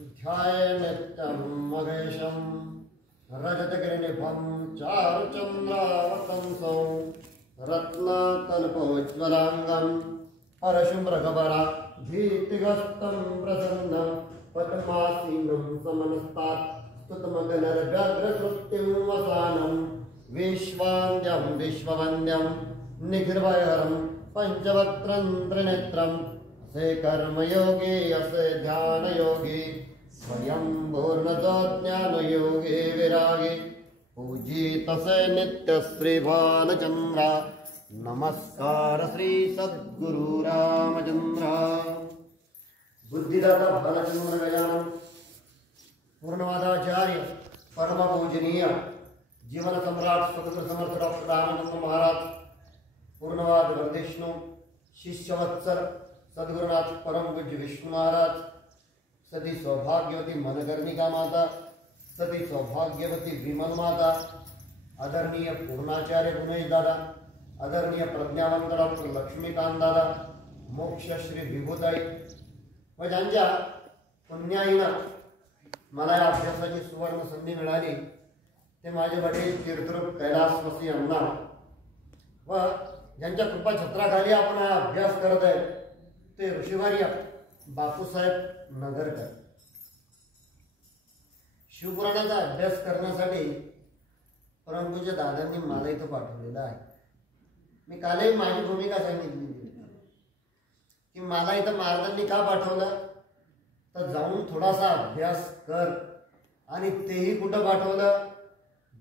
ध्यायेत्यं महेशं रजतगिरिनिभं चारुचन्द्रावतंसं रत्नकल्पोज्ज्वलाङ्गं परशुमृगवरा भीतिग्रस्तं प्रसन्नं पद्मासीनं समनस्तात् स्तुतमगनर्व्यग्रकृत्तिं वसानं विश्वान्द्यं विश्ववन्द्यं निखिलभयहरं पञ्चवक्त्रं त्रिनेत्रं असे कर्मयोगी असे ध्यानयोगी स्वयं पूर्णतो ज्ञानयोगी विरागी पूजितसे नित्य श्री भालचंद्र नमस्कार श्री सद्गुरु रामचंद्र बुद्धिदाता भालचंद्र गजानन पूर्णवादाचार्य परम पूजनीय जीवन सम्राट स्वतंत्र समर्थ डॉक्टर रामचंद्र महाराज पूर्णवाद वर्धिष्णु शिष्यवत्सल सद्गुरुनाथ परम पूज्य विष्णु महाराज सती सौभाग्यवती मनकर्णिका माता सती सौभाग्यवती विमल माता आदरणीय पूर्णाचार्य गुणेश दादा आदरणीय प्रज्ञावंत डॉक्टर लक्ष्मीकांत दादा मोक्षश्री विभूताई व ज्यांच्या पुण्याईनं मला या अभ्यासाची सुवर्ण संधी मिळाली ते माझे वडील तीर्थरूप कैलासवासी अण्णा व ज्यांच्या कृपा छत्राखाली आपण हा अभ्यास करत आहे ते ऋषिवर्य बापूसाहेब नगरकर. शिवपुराणाचा अभ्यास करण्यासाठी परमपूज्य दादांनी मला इथं पाठवलेलं आहे. मी कालही माझी भूमिका सांगितली की मला इथं महाराजांनी का पाठवलं तर जाऊन थोडासा अभ्यास कर आणि तेही कुठं पाठवलं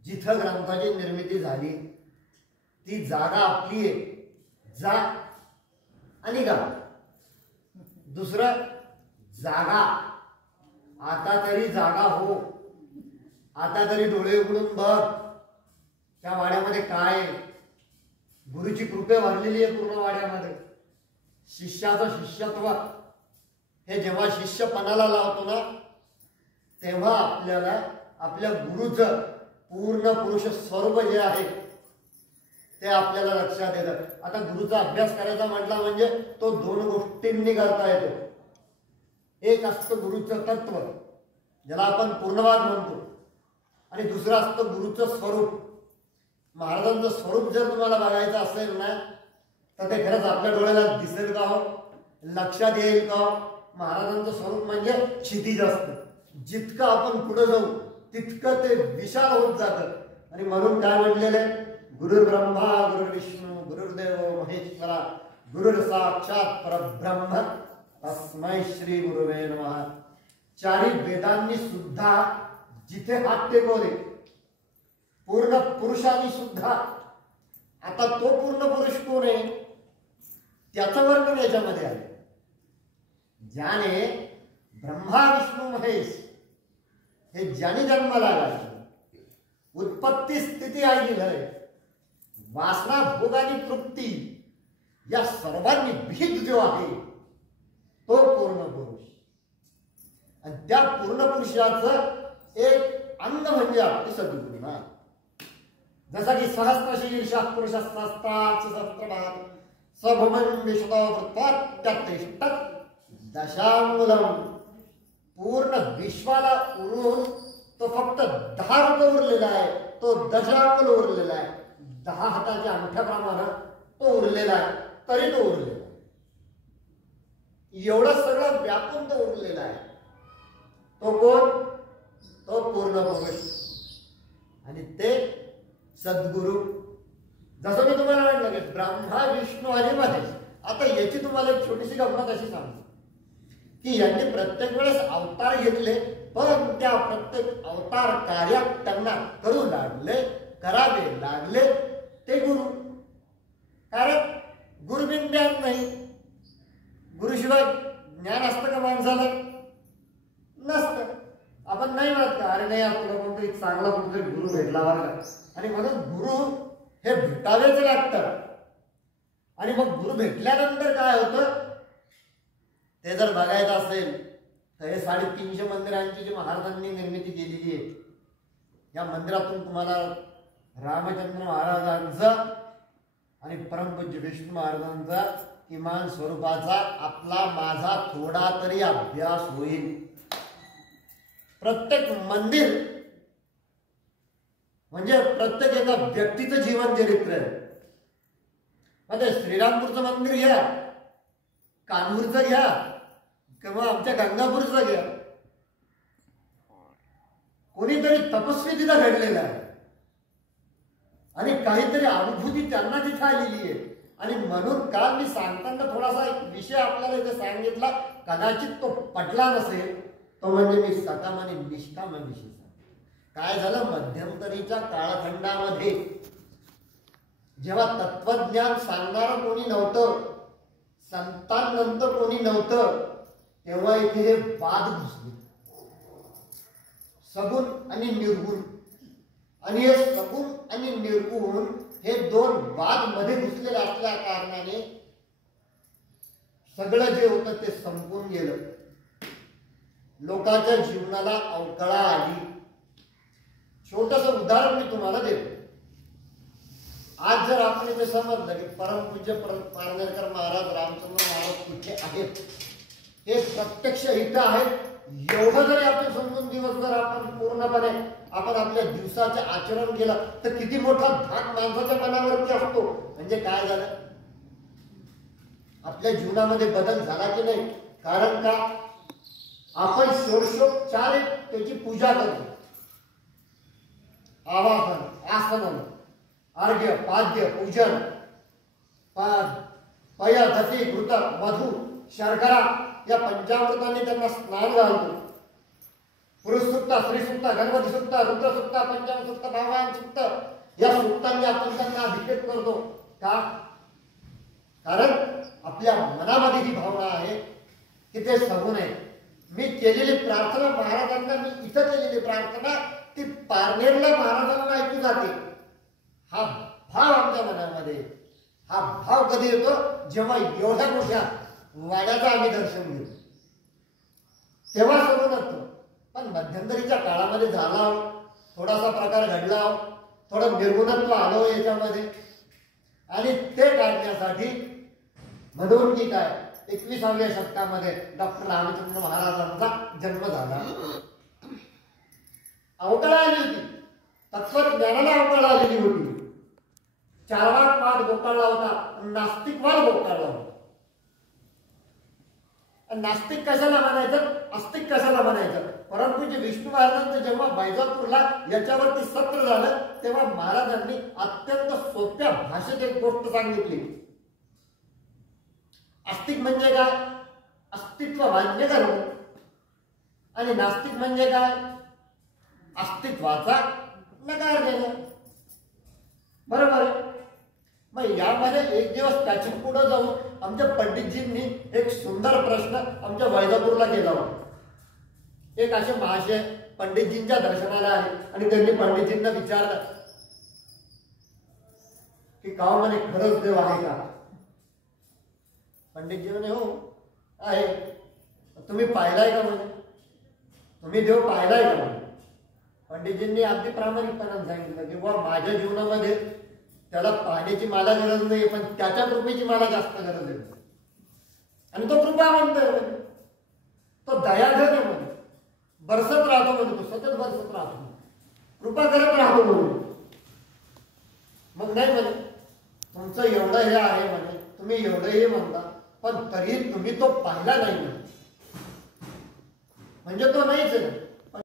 जिथं ग्रंथाची निर्मिती झाली ती जागा आपली आहे जा आणि गा. दुसरं जागा आता तरी जागा हो आता तरी डोळे उघडून बघ त्या वाड्यामध्ये काय गुरुची कृपा भरलेली आहे पूर्ण वाड्यामध्ये. शिष्याचं शिष्यत्व हे जेव्हा शिष्यपणाला लावतो ना तेव्हा आपल्याला आपल्या गुरुचं पूर्ण पुरुष स्वरूप जे आहे ते आपल्याला लक्षात येतं. आता गुरुचा अभ्यास करायचा म्हटला म्हणजे तो दोन गोष्टींनी करता येतो. एक असतं गुरुचं तत्व ज्याला आपण पूर्णवाद म्हणतो आणि दुसरं असतं गुरुचं स्वरूप. महाराजांचं स्वरूप जर तुम्हाला बघायचं असेल ना तर ते खरंच आपल्या डोळ्याला दिसेल का हो लक्षात येईल का हो. महाराजांचं स्वरूप म्हणजे क्षितिज असतं. जितकं आपण पुढे जाऊ तितकं ते विशाल होत जातं. आणि म्हणून काय म्हटलेले गुरु ब्रह्मा गुरु विष्णू गुरुर्देव महेश्वरा गुरुर साक्षात परब्रह्म तस्मै श्री गुरुवे नमः. चारी वेदांनी सुद्धा जिथे हात टेकवले पूर्ण पुरुषांनी सुद्धा आता तो पूर्ण पुरुष कोण आहे त्याचं वर्णन याच्यामध्ये आहे. ज्याने ब्रह्मा विष्णू महेश हे ज्याने जन्माला लागले उत्पत्ती स्थिती आई लय वासना भोग आणि तृप्ती या सर्वांनी विहित जो आहे तो पूर्ण पुरुष. आणि त्या पूर्ण पुरुषाचं एक अंग म्हणजे आपली सद्गुरुनाथ. जसा की सहस्रशीर्षा पुरुष सहस्रभाग सभमन विश्वत्वात्तिष्ठत दशांगुलम. पूर्ण विश्वाला उरून तो फक्त 10 रुपये उरलेला आहे. तो दशांगुल उरलेला आहे. 10 हाताच्या अंगठ्याप्रमाणे तो उरलेला आहे तरी तो उरलेला आहे. एवढं सगळं व्यापून तो उरलेला आहे. तो कोण तो पूर्ण पुरुष आणि ते सद्गुरु. जसं मी तुम्हाला म्हटलं की ब्रह्मा विष्णू आणि महेश. आता याची तुम्हाला एक छोटीशी गंमत अशी सांगतो की यांनी प्रत्येक वेळेस अवतार घेतले पण त्या प्रत्येक अवतार कार्यात त्यांना करू लागले करावे लागले ते गुरु. कारण गुरुबिन ज्ञान नाही. गुरुशिवाय ज्ञान असतं का माणसाला नसतं. आपण नाही म्हणत का अरे नाही आपल्याला कोणतरी चांगला कुठेतरी गुरु भेटला बरं का. आणि म्हणून गुरु हे भेटावेच लागतं. आणि मग गुरु भेटल्यानंतर काय होतं ते जर बघायचं असेल तर हे 350 मंदिरांची जी महाराजांनी निर्मिती केलेली आहे या मंदिरातून तुम्हाला रामचंद्र महाराजांचा आणि परमपूज्य विष्णू महाराजांचा किमान स्वरूपाचा आपला माझा थोडा तरी अभ्यास होईल. प्रत्येक मंदिर म्हणजे प्रत्येक एका व्यक्तीचं जीवन चरित्र आहे. म्हणजे श्रीरामपूरचं मंदिर घ्या, कानूरचं घ्या किंवा आमच्या गंगापूरचं घ्या, कोणीतरी तपस्वी तिथं घडलेला आहे आणि काहीतरी अनुभूती त्यांना तिथे आलेली आहे. आणि म्हणून काल मी सांगताना थोडासा एक विषय आपल्याला इथे सांगितला, कदाचित तो पटला नसेल, तो म्हणजे मी सकाम आणि निष्काम विषय. काय झालं, मध्यंतरीच्या कालखंडामध्ये जेव्हा तत्वज्ञान सांगणारं कोणी नव्हतं, संतांनंतर कोणी नव्हतं, तेव्हा इथे हे वाद घुसले, सगुण आणि निर्गुण. आणि हे सगुण आणि निर्गुण हे दोन वाद मध्ये घुसलेले असल्या कारणाने सगळं जे होतं ते संपून गेलं. लोकांच्या जीवनाला अवकळा आली. छोटस उदाहरण मी तुम्हाला देतो. आज जर आपण इथे समजलं की परमपूज्य पारनेरकर महाराज, रामचंद्र महाराज कुठे आहेत, हे प्रत्यक्ष इथं आहेत, एवढं जरी आपण समजून दिवस जर आपण पूर्णपणे आपण आपल्या दिवसाचे आचरण केलं तर किती मोठा धाक माणसाच्या मनावरती असतो. म्हणजे काय झालं, आपल्या जीवनामध्ये बदल झाला की नाही? कारण का आपण षोडशोपचार त्याची पूजा करतो. आवाहन, आसनन, अर्घ्य, पाद्य, पूजन, पय, धती, घृत, मधु, शर्करा या पंचामृतांनी त्यांना स्नान घालतो. पुरुष सुक्त, स्त्री सुक्त, गणपती सुक्त, रुद्र सुक्त, पंचांग सुक्त, भावान सुक्त या सुक्तांनी आपण त्यांना अभिषेक करतो. का? कारण आपल्या मनामध्ये ही भावना आहे की ते सगुण आहे. मी केलेली प्रार्थना महाराजांना, मी इथं केलेली प्रार्थना ती पारनेरला महाराजांना ऐकू जाते. हा भाव आमच्या मनामध्ये, हा भाव कधी येतो? जेव्हा एवढ्या मोठ्या वाड्याचं आम्ही दर्शन घेतो तेव्हा सगुण असतो. पण मध्यंतरीच्या काळामध्ये झाला, थोडासा प्रकार घडला, थोडं निर्गुणत्व आलं याच्यामध्ये. आणि ते काढण्यासाठी म्हणून की काय 21व्या शतकामध्ये डॉक्टर रामचंद्र महाराजांचा जन्म झाला. अवकळा आली होती, तत्वज्ञानाला अवकळा आलेली होती. चारवाकवाद बोकाळला होता, नास्तिकवाद बोकाळला होता. नास्तिक कशाला म्हणायचं, आस्तिक कशाला म्हणायचं? परंतु जे विष्णू महाराजांचं जेव्हा बैजापूरला याच्यावरती सत्र झालं तेव्हा महाराजांनी अत्यंत सोप्या भाषेत एक गोष्ट सांगितली. आस्तिक म्हणजे काय? अस्तित्व मान्य करणं. आणि नास्तिक म्हणजे काय? अस्तित्वाचा नकार देणं. बरोबर आहे. मग यामध्ये एक दिवस त्याच्या पुढे जाऊन आमच्या पंडितजींनी एक सुंदर प्रश्न आमच्या वैजापूरला केला होता. एक असे महाशय पंडितजींच्या दर्शनाला आले आणि त्यांनी पंडितजींना विचारलं की का म्हणे खरंच देव आहे का? पंडितजी म्हणे हो आहे. तुम्ही पाहिलाय का म्हणे? तुम्ही देव पाहिलाय का म्हणे? पंडितजींनी अगदी प्रामाणिकपणाने सांगितलं की बुवा माझ्या जीवनामध्ये त्याला पाण्याची मला गरज नाही, पण त्याच्या कृपेची मला जास्त गरज आहे. आणि तो कृपावंत आहे म्हणे, तो दयाघन आहे म्हणे, बरसत राहतो म्हणे, तो सतत बरसत राहतो, कृपा करत राहतो म्हणे. मग नाही म्हणे तुमचं एवढं हे आहे म्हणे, तुम्ही एवढं हे म्हणता, पण तरी तुम्ही तो पाहिला नाही म्हणे. म्हणजे तो नाहीच आहे.